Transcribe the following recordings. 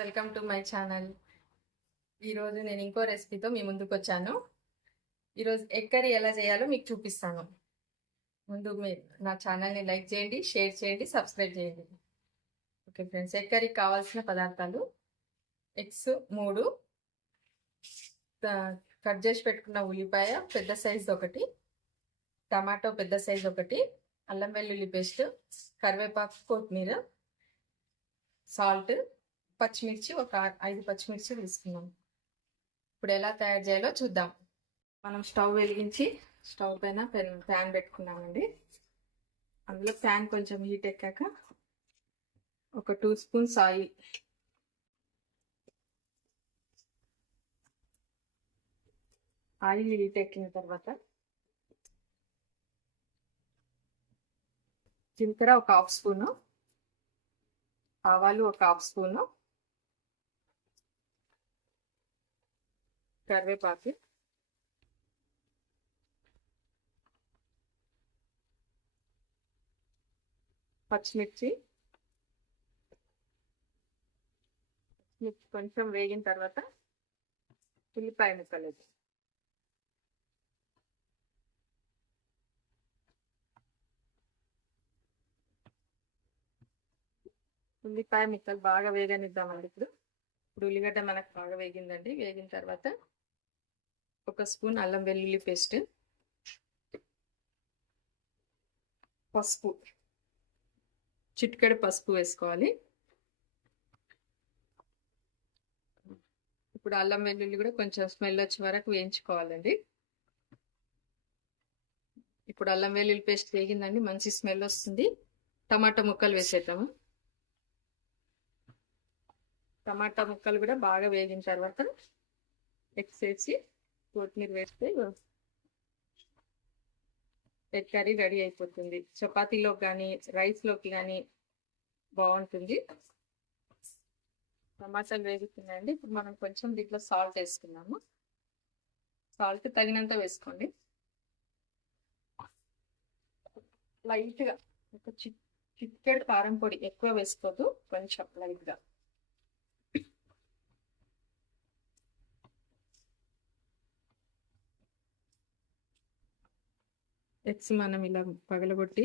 Welcome to my channel. ఈరోజు నేను ఇంకో రెసిపీతో మీ ముందుకు వచ్చాను. ఈరోజు ఎగ్ కర్రీ ఎలా చేయాలో మీకు చూపిస్తాను. ముందు మీరు నా ఛానల్ని లైక్ చేయండి, షేర్ చేయండి, సబ్స్క్రైబ్ చేయండి. ఓకే ఫ్రెండ్స్, ఎగ్ కర్రీకి కావాల్సిన పదార్థాలు: ఎగ్స్ 3, కట్ చేసి పెట్టుకున్న ఉల్లిపాయ పెద్ద సైజు 1, టమాటో పెద్ద సైజు 1, అల్లం వెల్లుల్లి పేస్ట్, కరివేపాకు, కొత్తిమీర, సాల్ట్, పచ్చిమిర్చి ఒక 5 పచ్చిమిర్చి తీసుకున్నాం. ఇప్పుడు ఎలా తయారు చేయాలో చూద్దాం. మనం స్టవ్ వెలిగించి స్టవ్ పైన ప్యాన్ పెట్టుకున్నామండి. అందులో ప్యాన్ కొంచెం హీట్ ఎక్కాక ఒక 2 స్పూన్స్ ఆయిల్ హీట్ ఎక్కిన తర్వాత జీలకర్ర ఒక 1/2 స్పూను, ఆవాలు ఒక 1/2 స్పూను, కరివేపాకు, పచ్చిమిర్చి కొంచెం వేగిన తర్వాత ఉల్లిపాయ ముక్కలు, ఉల్లిపాయ ముక్కలు బాగా వేగనిద్దామండి. ఇప్పుడు ఉల్లిగడ్డ మనకు బాగా వేగిందండి. వేగిన తర్వాత 1 స్పూన్ అల్లం వెల్లుల్లి పేస్ట్, పసుపు, చిటికెడు పసుపు వేసుకోవాలి. ఇప్పుడు అల్లం వెల్లుల్లి కూడా కొంచెం స్మెల్ వచ్చే వరకు వేయించుకోవాలండి. ఇప్పుడు అల్లం వెల్లుల్లి పేస్ట్ వేగిందండి, మంచి స్మెల్ వస్తుంది. టమాటా ముక్కలు వేసేద్దాము. టమాటా ముక్కలు కూడా బాగా వేగిన తర్వాత ఎగ్స్ వేసి కొత్తిమీర వేస్తే ఎగ్ కర్రీ రెడీ అయిపోతుంది. చపాతీలోకి కానీ రైస్లోకి కానీ బాగుంటుంది. టమాటాలు వేగుతున్నాయండి. ఇప్పుడు మనం కొంచెం దీంట్లో సాల్ట్ వేసుకున్నాము. సాల్ట్ తగినంత వేసుకోండి. లైట్గా ఒక చిటికెడు కారం పొడి, ఎక్కువ వేసుకోవద్దు, కొంచెం లైట్గా. ఎగ్స్ మనం ఇలా పగలగొట్టి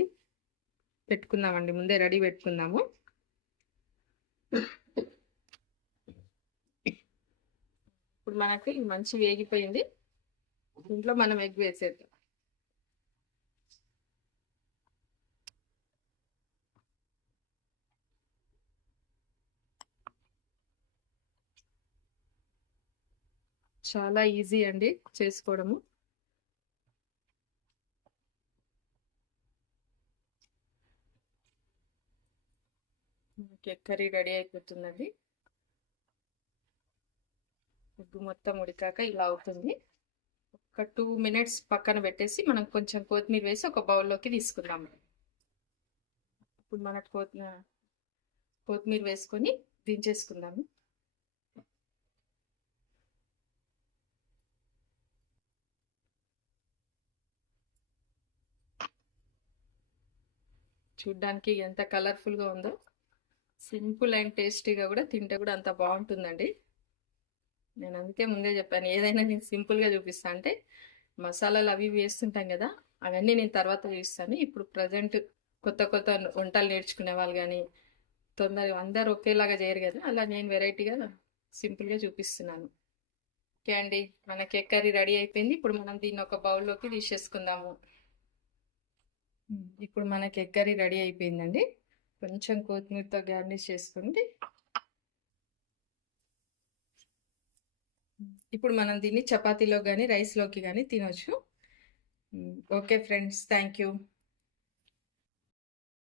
పెట్టుకుందామండి, ముందే రెడీ పెట్టుకుందాము. ఇప్పుడు మనకి మంచి వేగిపోయింది. దీంట్లో మనం ఎగ్ వేసేద్దాం. చాలా ఈజీ అండి చేసుకోవడము. ఎగ్ కర్రీ రెడీ అయిపోతుందండి. ఎగ్ మొత్తం ఉడికాక ఇలా అవుతుంది. ఒక 2 మినిట్స్ పక్కన పెట్టేసి మనం కొంచెం కొత్తిమీర వేసి ఒక బౌల్లోకి తీసుకుందాము. ఇప్పుడు మనకు కొత్తిమీర వేసుకొని దించేసుకుందాము. చూడ్డానికి ఎంత కలర్ఫుల్గా ఉందో. సింపుల్ అండ్ టేస్టీగా కూడా, తింటే కూడా అంత బాగుంటుందండి. నేను అందుకే ముందే చెప్పాను, ఏదైనా నేను సింపుల్గా చూపిస్తాను. అంటే మసాలాలు అవి వేస్తుంటాం కదా, అవన్నీ నేను తర్వాత చూపిస్తాను. ఇప్పుడు ప్రజెంట్ కొత్త కొత్త వంటలు నేర్చుకునే వాళ్ళు కానీ తొందరగా అందరు ఒకేలాగా చేయరు కదా, అలా నేను వెరైటీగా సింపుల్గా చూపిస్తున్నాను. ఓకే అండి, మనకి ఎగ్ కర్రీ రెడీ అయిపోయింది. ఇప్పుడు మనం దీన్ని ఒక బౌల్లోకి తీసేసుకుందాము. ఇప్పుడు మనకి ఎగ్ కర్రీ రెడీ అయిపోయిందండి. కొంచెం కొత్తిమీరతో గార్నిష్ చేసుకోండి. ఇప్పుడు మనం దీన్ని చపాతీలో కానీ రైస్లోకి కానీ తినొచ్చు. Okay friends, thank you.